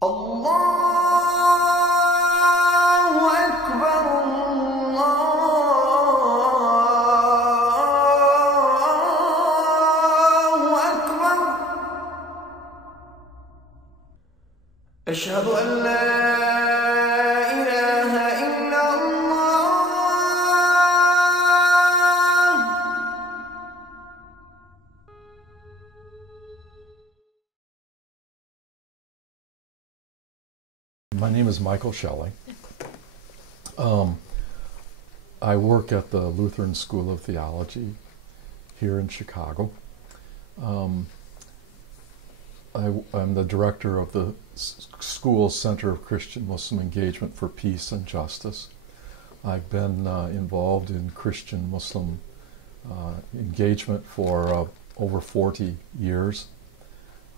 Allahu Akbar, Allahu Akbar. Ashhadu an la ilaha illa Allah. My name is Michael Shell. I work at the Lutheran School of Theology here in Chicago. I'm the director of the school's Center of Christian-Muslim Engagement for Peace and Justice. I've been involved in Christian-Muslim engagement for over 40 years.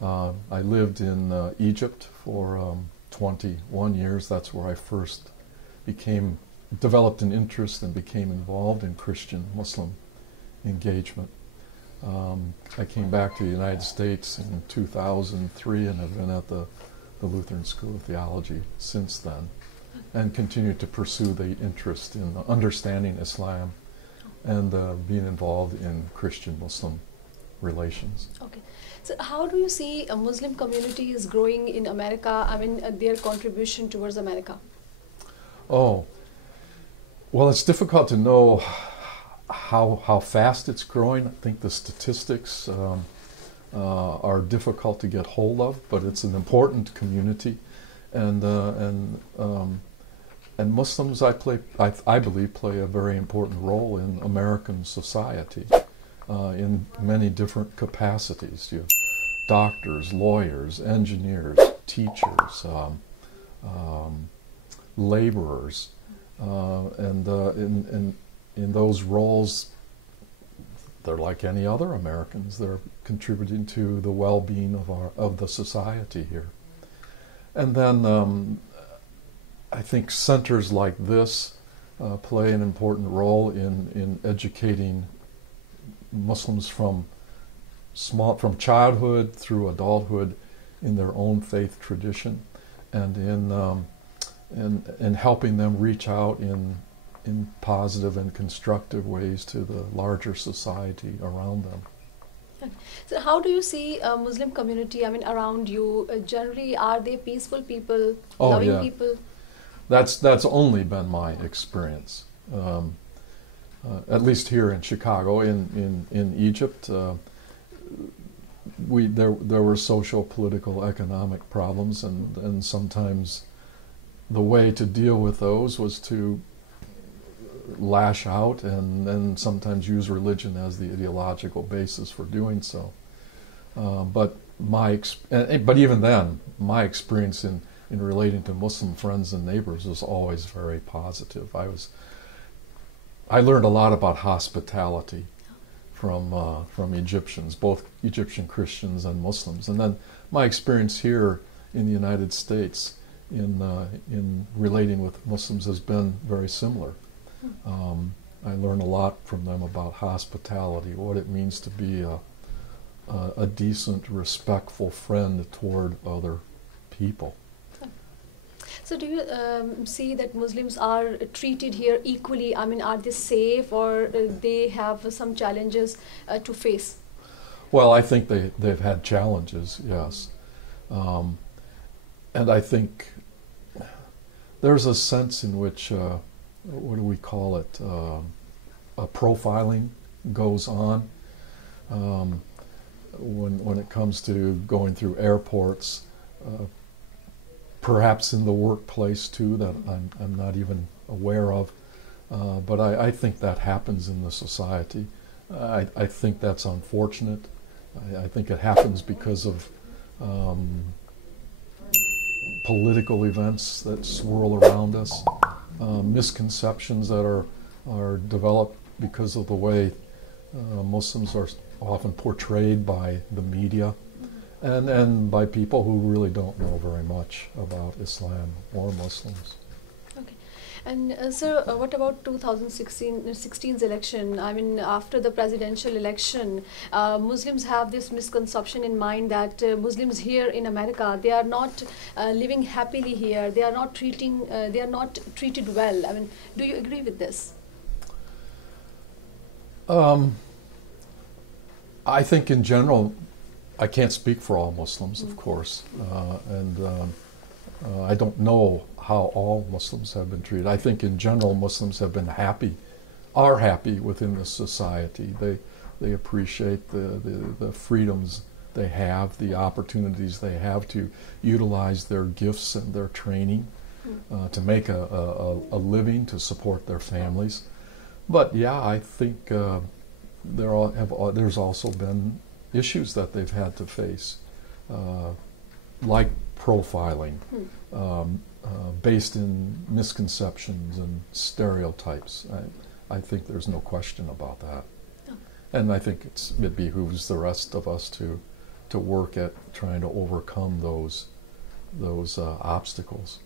I lived in Egypt for 21 years. That's where I first developed an interest and became involved in Christian-Muslim engagement. I came back to the United States in 2003 and have been at the Lutheran School of Theology since then, and continue to pursue the interest in understanding Islam and being involved in Christian-Muslim relations. Okay. So how do you see a Muslim community is growing in America? I mean, their contribution towards America? Oh, well, it's difficult to know how fast it's growing. I think the statistics are difficult to get hold of, but it's an important community, and Muslims, I believe, play a very important role in American society in many different capacities. You have doctors, lawyers, engineers, teachers, laborers, and in those roles, they're like any other Americans. They're contributing to the well-being of the society here. And then I think centers like this play an important role in educating Muslims from childhood through adulthood in their own faith tradition, and in helping them reach out in positive and constructive ways to the larger society around them. So how do you see a Muslim community, I mean, around you? Generally, are they peaceful people, loving people? That's only been my experience. At least here in Chicago. In Egypt, there were social, political, economic problems, and sometimes the way to deal with those was to lash out and sometimes use religion as the ideological basis for doing so. But even then, my experience in relating to Muslim friends and neighbors was always very positive. I learned a lot about hospitality from Egyptians, both Egyptian Christians and Muslims. And then my experience here in the United States in relating with Muslims has been very similar. I learned a lot from them about hospitality, what it means to be a decent, respectful friend toward other people. So do you see that Muslims are treated here equally? I mean, are they safe, or they have some challenges to face? Well, I think they've had challenges, yes. And I think there's a sense in which, what do we call it, a profiling goes on when it comes to going through airports, perhaps in the workplace too, that I'm not even aware of. But I think that happens in the society. I think that's unfortunate. I think it happens because of political events that swirl around us, misconceptions that are developed because of the way Muslims are often portrayed by the media and by people who really don't know very much about Islam or Muslims. Okay. And sir, what about 2016's election? I mean, after the presidential election, Muslims have this misconception in mind that Muslims here in America, they are not living happily here. They are not treated well. I mean, do you agree with this? I think in general, I can't speak for all Muslims, of course, and I don't know how all Muslims have been treated. I think in general Muslims have been happy, are happy within this society. They appreciate the freedoms they have, the opportunities they have to utilize their gifts and their training to make a living, to support their families. But yeah, I think there's also been issues that they've had to face, like profiling, based in misconceptions and stereotypes. I think there's no question about that. Oh. And I think it behooves the rest of us to work at trying to overcome those obstacles.